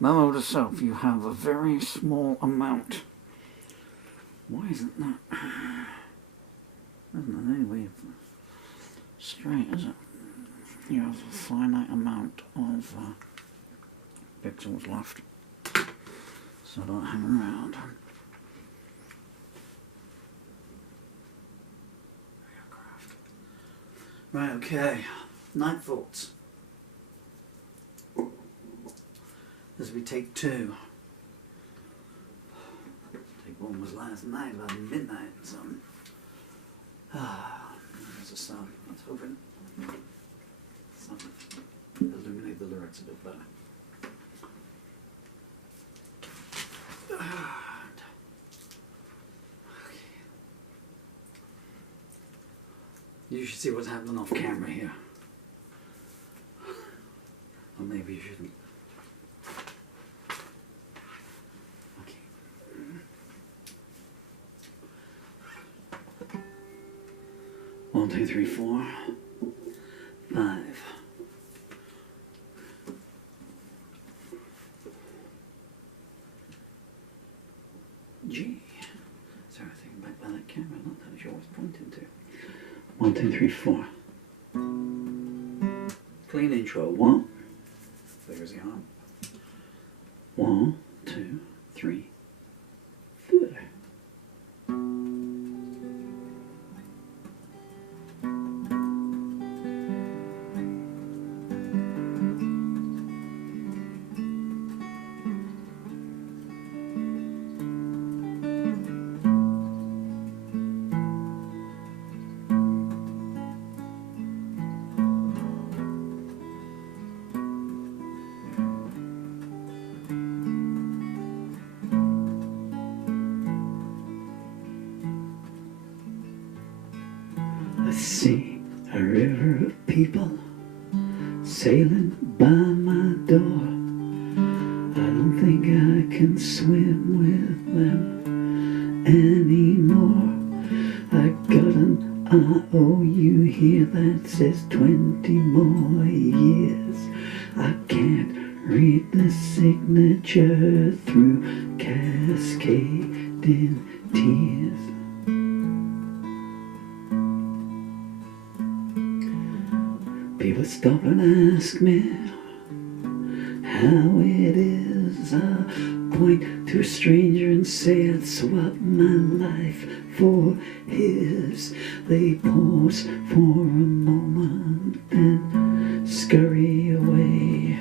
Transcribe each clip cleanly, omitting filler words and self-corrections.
Mellow to self, you have a very small amount. Why isn't that? Isn't it anyway straight, is it? You have a finite amount of pixels left, so don't hang around. Right, okay. Night thoughts. As we take two. Take one was last night, about midnight, so. There's the sun. Let's hope it illuminate the lyrics a bit better. You should see what's happening off camera here. Or maybe you shouldn't. Okay. 1, 2, 3, 4, 5. G. Sorry, thinking back by that camera, not that sure what's pointing to. 1, 2, 3, 4. Clean intro. 1. There's the arm. 1, 2, 3, 4. I see a river of people sailing by my door. I don't think I can swim with them anymore. I got an IOU here that says 20 more years. I can't read the signature through cascading tears. People stop and ask me how it is. I point to a stranger and say I'd swap my life for his. They pause for a moment and scurry away.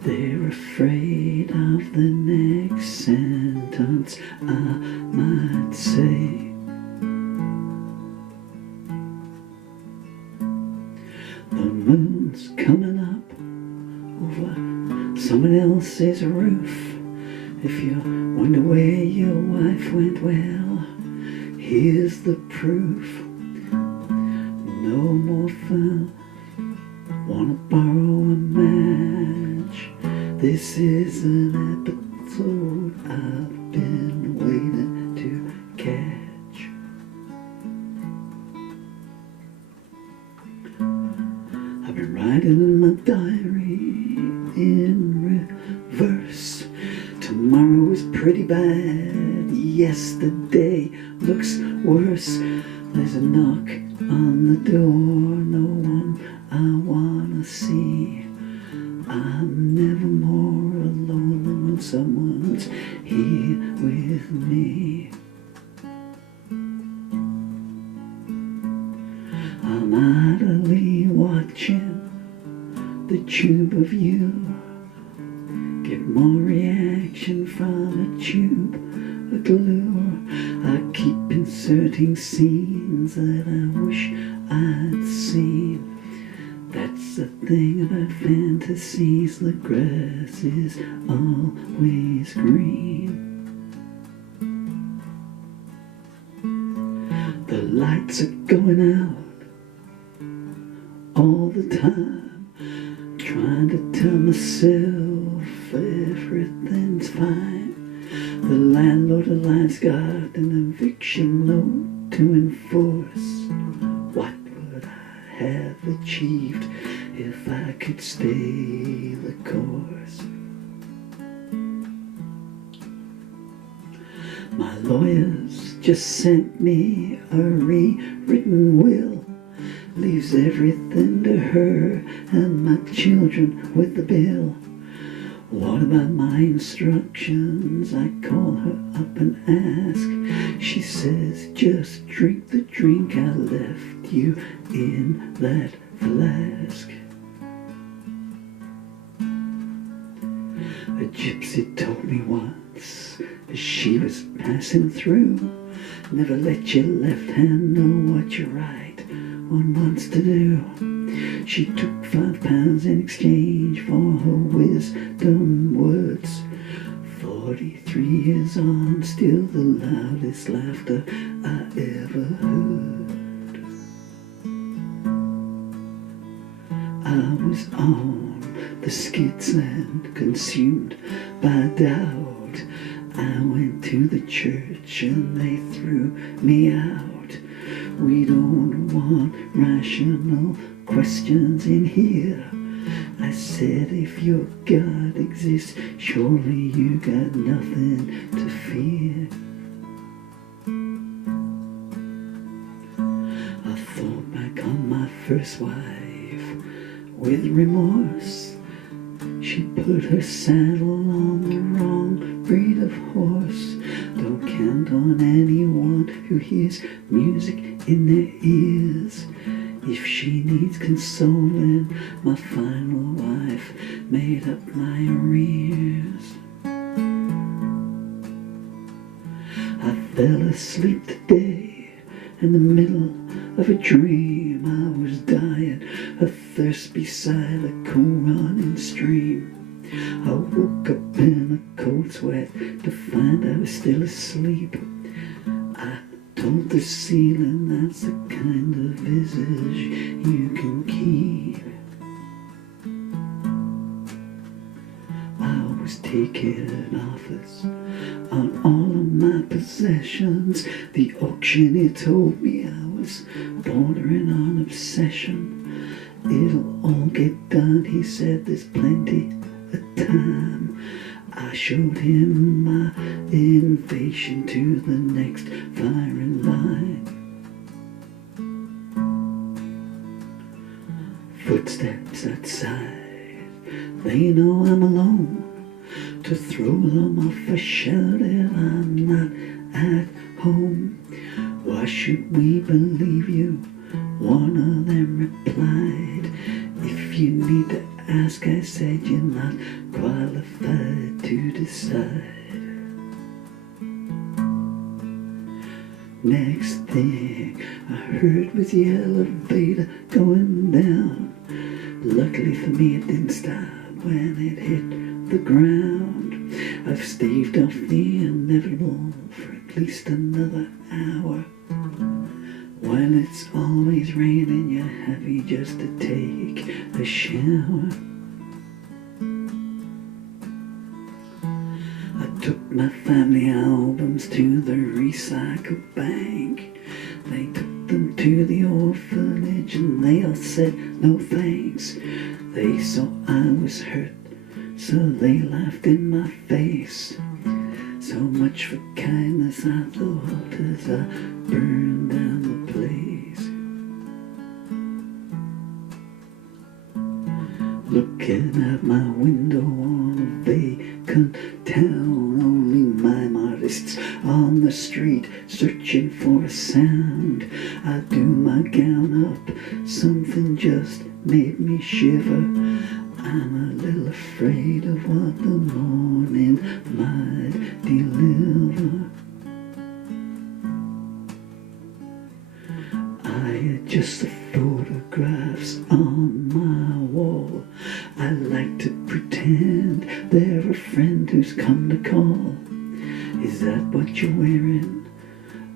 They're afraid of the next sentence I might say. The moon's coming up over someone else's roof. If you wonder where your wife went, well, here's the proof. No more fun. Wanna borrow a match? This is an episode I've been waiting to catch. I've been writing in my diary in reverse. Tomorrow was pretty bad. Yesterday looks worse. There's a knock on the door. No one I wanna see. I'm never more alone than when someone's here with me. I'm idly watching the tube of you get more reaction from a tube of glue. I keep inserting scenes that I wish I'd seen. That's the thing about fantasies, the grass is always green. The lights are going out all the time, trying to tell myself everything's fine. The landlord of the line's got an eviction note to enforce. What would I have achieved if I could stay the course? My lawyers just sent me a rewritten will. Leaves everything to her and my children with the bill. What about my instructions? I call her up and ask. She says, just drink the drink I left you in that flask. A gypsy told me once, as she was passing through, never let your left hand know what your right one wants to do. She took £5 in exchange for her wisdom words. 43 years on, still the loudest laughter I ever heard. I was on the skids and consumed by doubt. I went to the church and they threw me out. We don't want rational questions in here. I said, if your God exists, surely you got nothing to fear. I thought back on my first wife with remorse. She put her saddle on the wrong breed of horse. Don't count on anyone who hears music in their ears. If she needs consoling, my final wife made up my arrears. I fell asleep today in the middle of a dream. I was dying of thirst beside a cool running stream. I woke up in a cold sweat to find I was still asleep. I told the ceiling that's the kind of visage you can keep. I was taking offers on all of my possessions. The auctioneer told me I was bordering on obsession. It'll all get done, he said, there's plenty of time. I showed him my invitation to the next firing line. Footsteps outside, they know I'm alone. To throw them off a shouted, I'm not at home. Why should we believe you? One of them replied, if you need to ask, I said, you're not qualified to decide. Next thing I heard was the elevator going down. Luckily for me it didn't stop when it hit the ground. I've staved off the inevitable for at least another hour. When it's always raining, you're happy just to take a shower. I took my family albums to the recycle bank. They took them to the orphanage and they all said no thanks. They saw I was hurt, so they laughed in my face. So much for kindness, I thought, as I burned down the place. Looking out my window on a vacant town, only mime artists on the street searching for a sound. I do my gown up, something just made me shiver. I'm a little afraid of what the morning might deliver. I adjust the photographs on my wall. I like to pretend they're a friend who's come to call. Is that what you're wearing?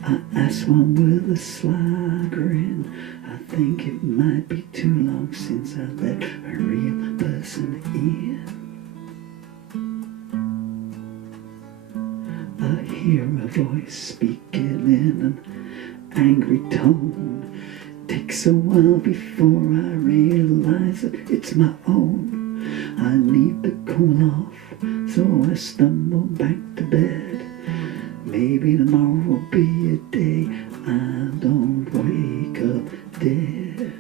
I asked one with a sly grin. I think it might be too long since I let a real person in. I hear a voice speaking in an angry tone. Takes a while before I realize that it's my own. I need to cool off, so I stumble back to bed. maybe tomorrow will be a day I don't wake up dead.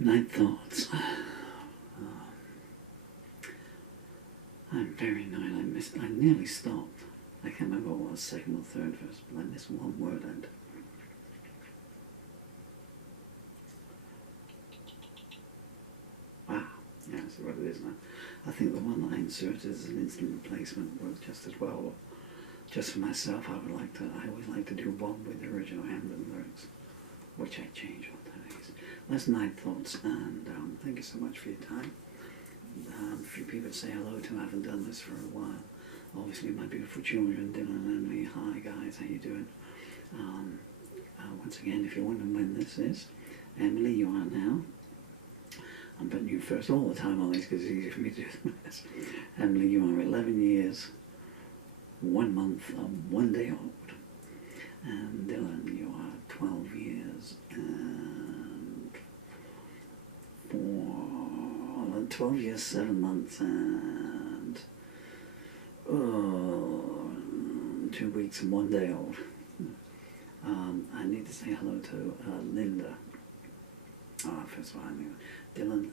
Night thoughts. I'm very annoyed. I nearly stopped. I can't remember what was second or third verse, but I missed one word out. Wow. Yeah, I see what it is now. I think the one that I inserted as an instant replacement worked just as well. Just for myself, I always like to do one with the original Hamden lyrics, which I change all the days. That's Night Thoughts, and thank you so much for your time. A few people say hello to. I haven't done this for a while. Obviously, my beautiful children, Dylan and Emily. Hi guys, how you doing? Once again, if you're wondering when this is, Emily, you are now. I'm putting you first all the time on these because it's easy for me to do this. Emily, you are 11 years, 1 month, 1 day old. And Dylan, you are 12 years and 12 years, 7 months and 2 weeks and 1 day old. I need to say hello to Linda. First of all, Dylan,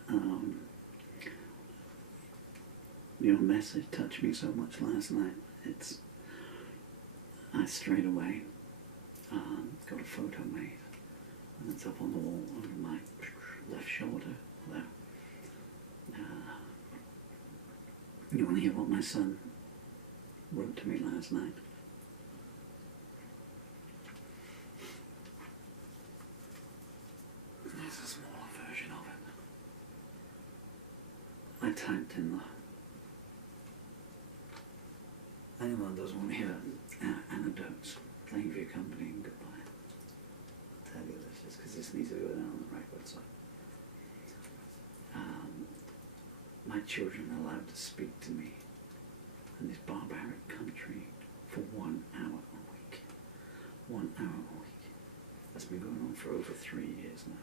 your message touched me so much last night. I straight away got a photo made, and it's up on the wall over my left shoulder there. You want to hear what my son wrote to me last night? There's a smaller version of it. I typed in anyone doesn't want to hear anecdotes. Thank you for your company and goodbye. I'll tell you this just because this needs to go down on the record. So, my children are allowed to speak to me in this barbaric country for 1 hour a week. 1 hour a week. That's been going on for over 3 years now.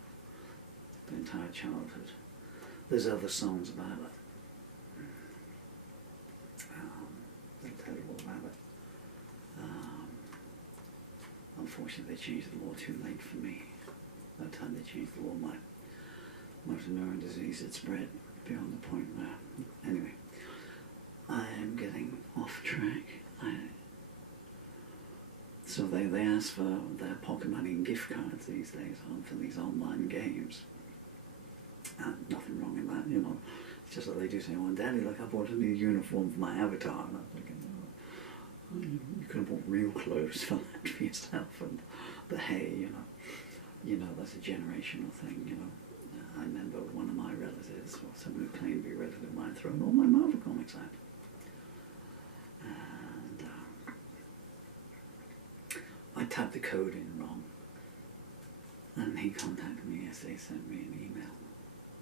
The entire childhood. There's other songs about it. I'll tell you all about it. Unfortunately, they changed the law too late for me. By the time they changed the law, my motor neuron disease had spread beyond the point where... Anyway, I am getting off track. So they ask for their pocket money and gift cards these days for these online games. Nothing wrong in that, you know. It's just that they do say, "Oh, Daddy, look, I bought a new uniform for my avatar." And I'm thinking, oh, you could have bought real clothes for that for yourself. But hey, you know, that's a generational thing, you know. I remember one of my relatives, or someone who claimed to be a relative of mine, throwing all my Marvel comics out. And I typed the code in wrong. And he contacted me yesterday, sent me an email.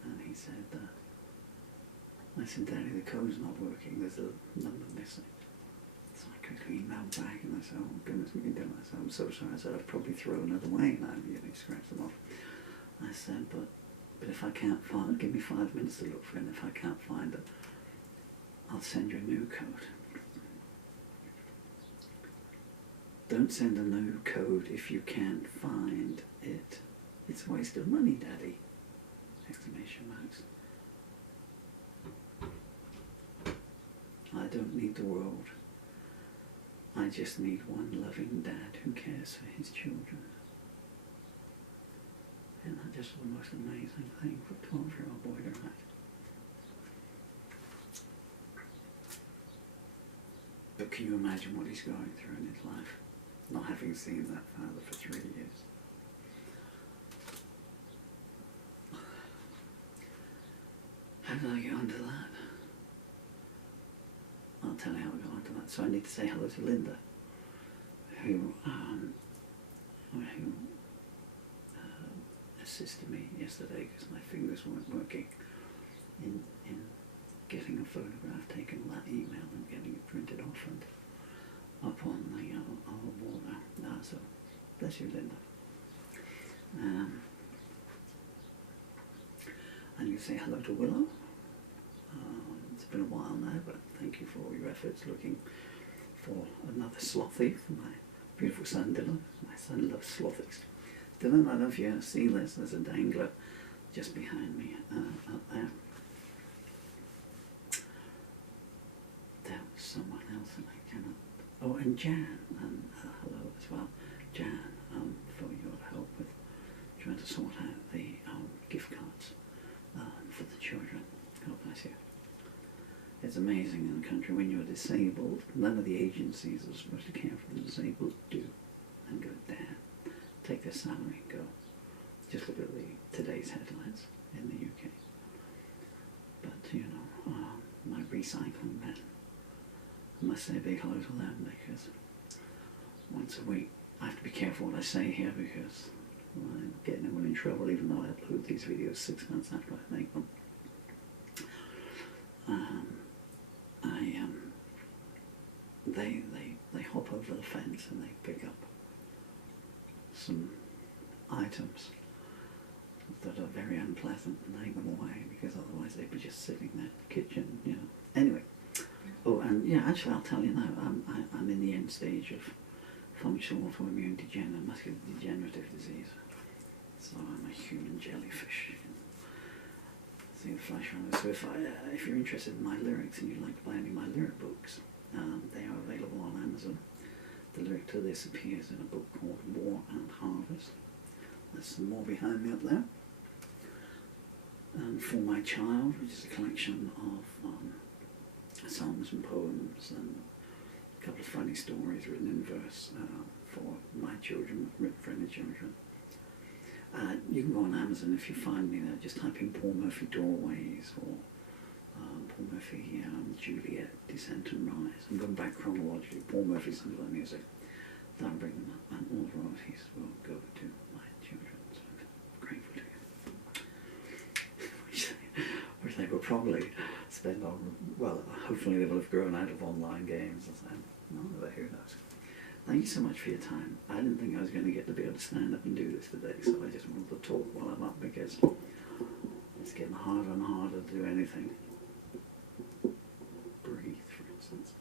And he said, I said, "Daddy, the code's not working, there's a number missing." So I quickly emailed back and I said, "Oh goodness me, Dylan." I said, "I'm so sorry." I said, "I've probably thrown it away now." You know, scratched them off. I said, but if I can't find it, give me 5 minutes to look for it, and if I can't find it, I'll send you a new code. Don't send a new code if you can't find it. It's a waste of money, Daddy. Exclamation marks. I don't need the world. I just need one loving dad who cares for his children. Isn't that just the most amazing thing for a 12-year-old boy to write? can you imagine what he's going through in his life, not having seen that father for 3 years? How did I get onto that? I'll tell you how I got onto that. So I need to say hello to Linda, who assisted me yesterday because my fingers weren't working in getting a photograph taken of that email and getting it printed off and up on the wall now. So bless you, Linda. And you say hello to Willow. It's been a while now, but thank you for all your efforts looking for another slothy for my beautiful son Dylan. My son loves slothies. Dylan, I don't know if you see this, there's a dangler just behind me up there. There was someone else and I cannot... Oh, and Jan, and hello as well. Jan, for your help with trying to sort out the gift cards for the children. God bless you. It's amazing in the country when you're disabled, none of the agencies that are supposed to care for the disabled do. And go, damn, take their salary and go. Just look at today's headlines in the UK. But, you know, my recycling men, I must say a big hello to them because once a week, I have to be careful what I say here because I'm getting everyone in trouble even though I upload these videos 6 months after I make them. They hop over the fence and they pick up some items that are very unpleasant and take them away because otherwise they'd be just sitting there in the kitchen, you know. Anyway, oh, and yeah, actually I'll tell you now, I'm in the end stage of functional autoimmune muscular degenerative disease. So I'm a human jellyfish. See the flash on it. So if you're interested in my lyrics and you'd like to buy any of my lyric books, they are available on Amazon. The lyric to this appears in a book called War and Harvest. There's some more behind me up there. And For My Child, which is a collection of songs and poems and a couple of funny stories written in verse for my children, written for any children. You can go on Amazon if you find me there, just type in Paul Murphy Doorways or Paul Murphy Juliette, Descent and Rise. I'm going back chronologically, Paul Murphy's underlying music. That'll bring them up and all royalties will go to my children, so I'm grateful to you. which they will probably spend on, well, hopefully they will have grown out of online games, but who knows. Thank you so much for your time. I didn't think I was going to get to be able to stand up and do this today, so I just wanted to talk while I'm up because it's getting harder and harder to do anything. Breathe, for instance.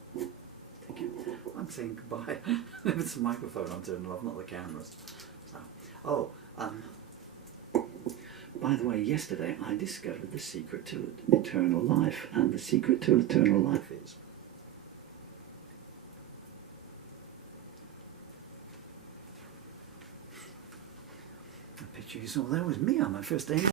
Thank you. I'm saying goodbye. It's the microphone I'm turning off, not the cameras. So, by the way, yesterday I discovered the secret to eternal life, and the secret to eternal life is a picture you saw there was me on my first day.